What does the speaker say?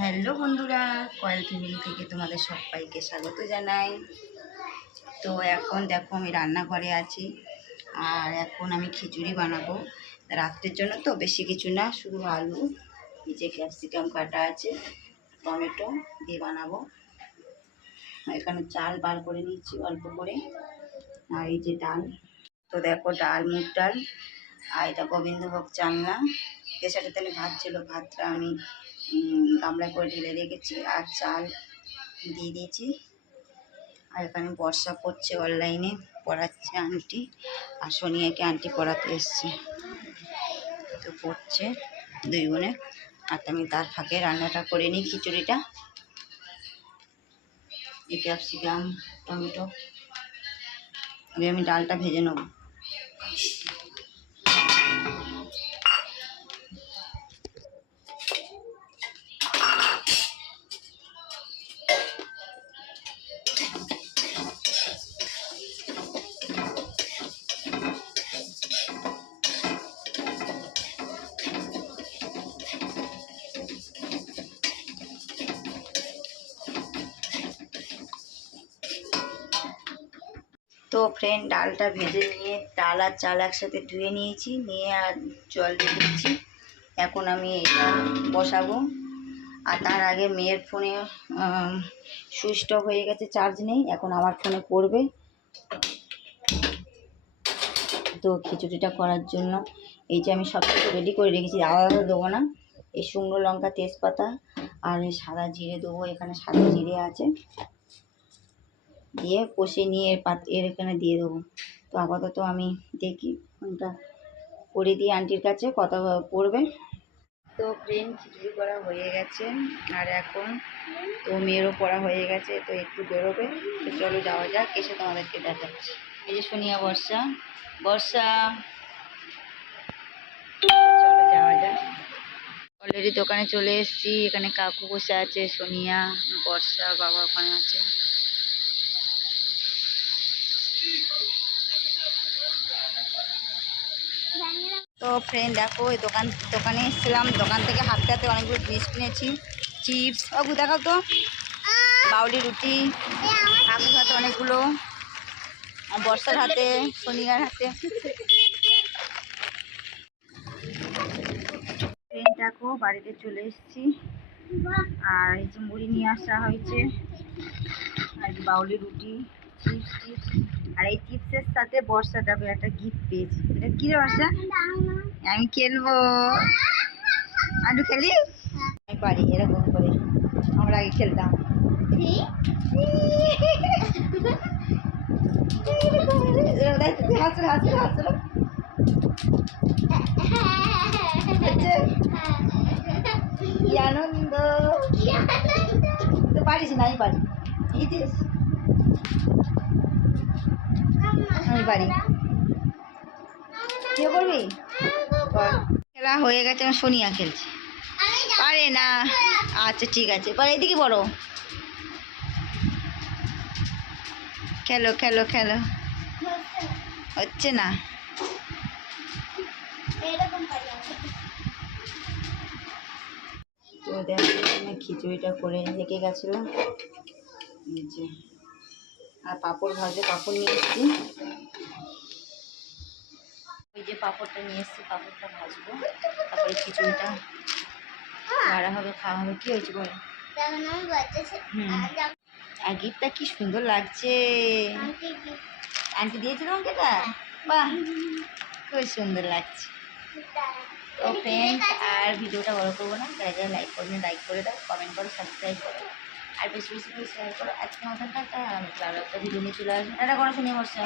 Hello বন্ধুরা, coil family থেকে তোমাদের সবাইকে স্বাগত জানাই। তো এখন দেখো আমি রান্নাঘরে আছি, আর এখন আমি খিচুড়ি বানাবো। রাত্রের জন্য তো বেশি কিছু না, শুধু আলু, এই যে ক্যাপসিকাম কাটা আছে, টমেটো দিয়ে বানাবো। এখানে চাল বার করে নিচ্ছি অল্প করে, আর এই যে ডাল। তো দেখো ডাল, মুগ ডাল, আর এটা গোবিন্দভোগ চালনা। এর সাথে তাহলে ভাত ছিল, ভাতটা আমি গামলায় করে ঢেলে রেখেছি আর চাল দিয়ে দিয়েছি। আর এখানে বর্ষা পড়ছে অনলাইনে, পড়াচ্ছে আন্টি আর সোনিয়াকে আন্টি পড়াতে এসছে। তো পড়ছে দুই বোনে। আর আমি তার ফাঁকে রান্নাটা করে নিই খিচুড়িটা। এই ক্যাপসিকাম, টমেটো। আমি ডালটা ভেজে নেব। তো ফ্রেন্ড ডালটা ভেজে নিয়ে, ডাল আর চাল একসাথে ধুয়ে নিয়েছি, নিয়ে আর জল দিয়ে দিচ্ছি। এখন আমি এটা বসাবো। আর তার আগে মেয়ের ফোনে সুইচ অফ হয়ে গেছে চার্জ নেই, এখন আমার ফোনে করবে। তো খিচুড়িটা করার জন্য, এই যে আমি সব কিছু রেডি করে রেখেছি আলাদা দেবো না, এই শুকনো লঙ্কা তেজপাতা, আর এই সাদা জিরে দেবো, এখানে সাদা জিরে আছে। দিয়ে কষে নিয়ে এর পাত, এর এখানে দিয়ে দেবো। তো আপাতত আমি দেখি ফোনটা করে দিই আন্টির কাছে কথা পড়বে। তো ফ্রেন্ড খিচুড়ি করা হয়ে গেছে। আর এখন তো মেয়েরও পড়া হয়ে গেছে, তো একটু বেরোবে। তো চলো যাওয়া যাক, এসে তোমাদেরকে দেখাচ্ছি। এই যে সোনিয়া, বর্ষা। বর্ষা! যাওয়া যাক। অলরেডি দোকানে চলে এসেছি, এখানে কাকু বসে আছে, সোনিয়া, বর্ষা, বাবা ওখানে আছে। তো ফ্রেন্ড দেখো, এই দোকান, দোকানে এসেছিলাম। দোকান থেকে হাতে হাতে অনেকগুলো জিনিস কিনেছি। চিপস বাবু, দেখাও তো। বাউলি রুটি, কাকুর হাতে অনেকগুলো, বর্ষার হাতে শনিয়ার হাতে। ফ্রেন্ড দেখো, বাড়িতে চলে এসেছি। আর এই যে মুড়ি নিয়ে আসা হয়েছে। আর বাউলি রুটি চিপস টিপস আর এই চিপসের সাথে বর্ষা দেবে একটা গিফট পেয়েছি। এটা কি রে বর্ষা? আমি খেলব। আলু খেলি? আমি পারি এরকম করে। আমরা আগে খেলতাম। হাসলো হাসলো হাসলো। কি আনন্দ? তো পারিস না আমি পারি। শিখেছিস আমি পারি। কে করবি? খেলা হয়ে গেছে আমার সোনিয়া খেলছে। পারে না। আচ্ছা ঠিক আছে। পরে, এদিকে বড় খেলো খেলো খেলো। হচ্ছে না। খিচুড়িটা করে রেখে গেছিলাম আর পাঁপড় ভাজে, পাঁপড় নিয়ে এসেছি। ওই যে পাঁপড়টা নিয়ে এসেছি, পাঁপড়টা ভাজবো। তারপরে খিচুড়িটা ভাড়া হবে, খাওয়া হবে, কী হয়েছে বলো। আর গিফটটা কি সুন্দর লাগছে। আন্টি দিয়েছে তোমাকে এটা বাহ খুব সুন্দর লাগছে। তো ফ্রেন্ড আর ভিডিওটা বড় করব না। যারা যারা লাইক করবে লাইক করে দাও কমেন্ট করো সাবস্ক্রাইব করো। আর বেশি বেশি শেয়ার করো আজকে মতন টাটা আমি আরও একটা ভিডিও নিয়ে চলে আসব টাটা করো শুনে বসছে